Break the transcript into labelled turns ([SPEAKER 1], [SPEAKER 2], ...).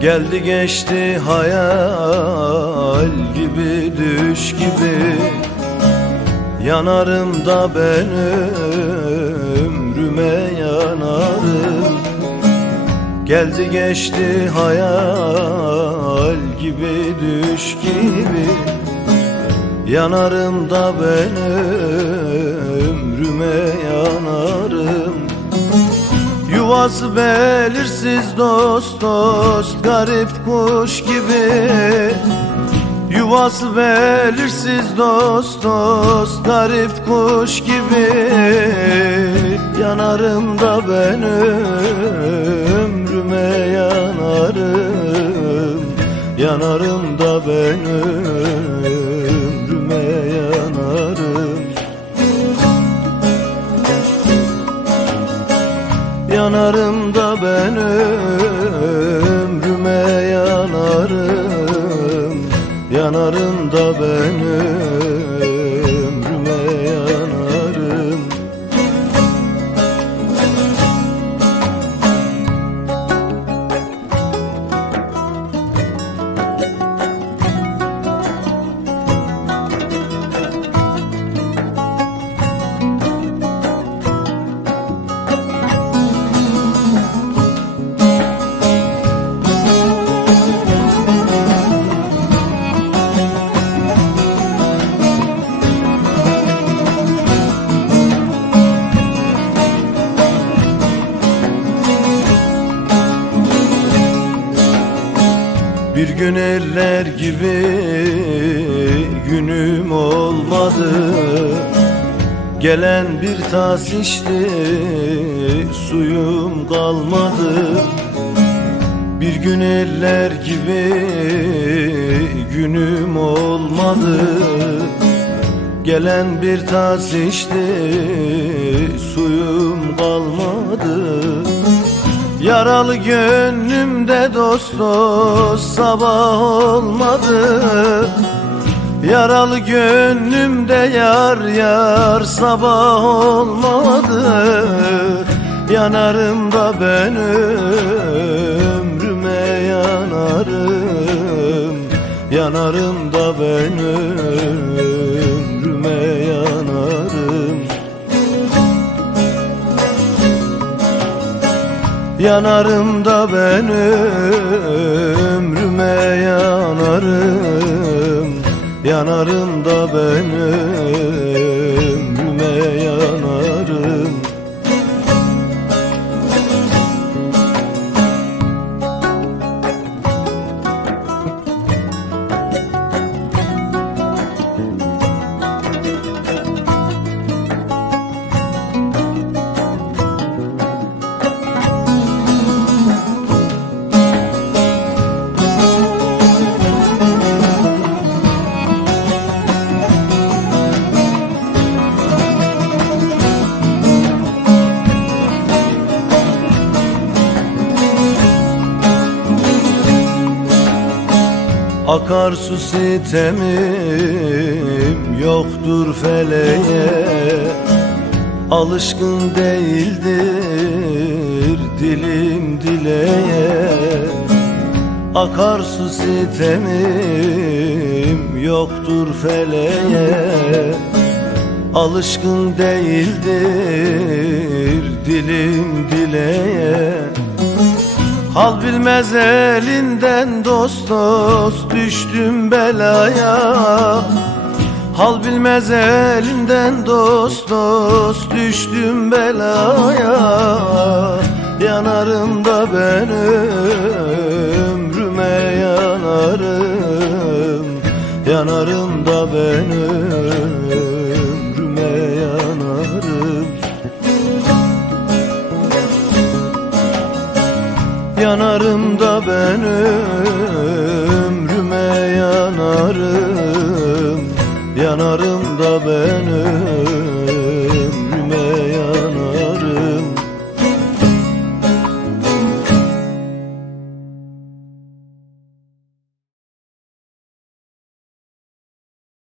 [SPEAKER 1] Geldi geçti hayal gibi düş gibi. Yanarım da ben ömrüme yanarım. Geldi geçti hayal gibi düş gibi. Yanarım da ben ömrüme yanarım Yuvası belirsiz dost dost garip kuş gibi. Yuvası belirsiz dost dost garip kuş gibi. Yanarım da ben ömrüme yanarım. Yanarım da ben ömrüme yanarım Yanarım da ben ömrüme yanarım Yanarım Bir gün eller gibi günüm olmadı. Gelen bir tas içti suyum kalmadı. Bir gün eller gibi günüm olmadı. Gelen bir tas içti suyum kalmadı Yaralı gönlümde dost dost sabah olmadı. Yaralı gönlümde yar yar sabah olmadı. Yanarım da ben ömrüme yanarım. Yanarım da ben ömrüme Yanarım da ben ömrüme yanarım. Yanarım da ben ömrüme Akarsu sitemim yoktur feleğe. Alışkın değildir dilim dileğe Akarsu sitemim yoktur feleğe. Alışkın değildir dilim dileğe Hal bilmez elinden dost dost düştüm belaya. Hal bilmez elinden dost dost düştüm belaya. Yanarım da ben ömrüme yanarım. Yanarım da ben ömrüme Yanarım da ben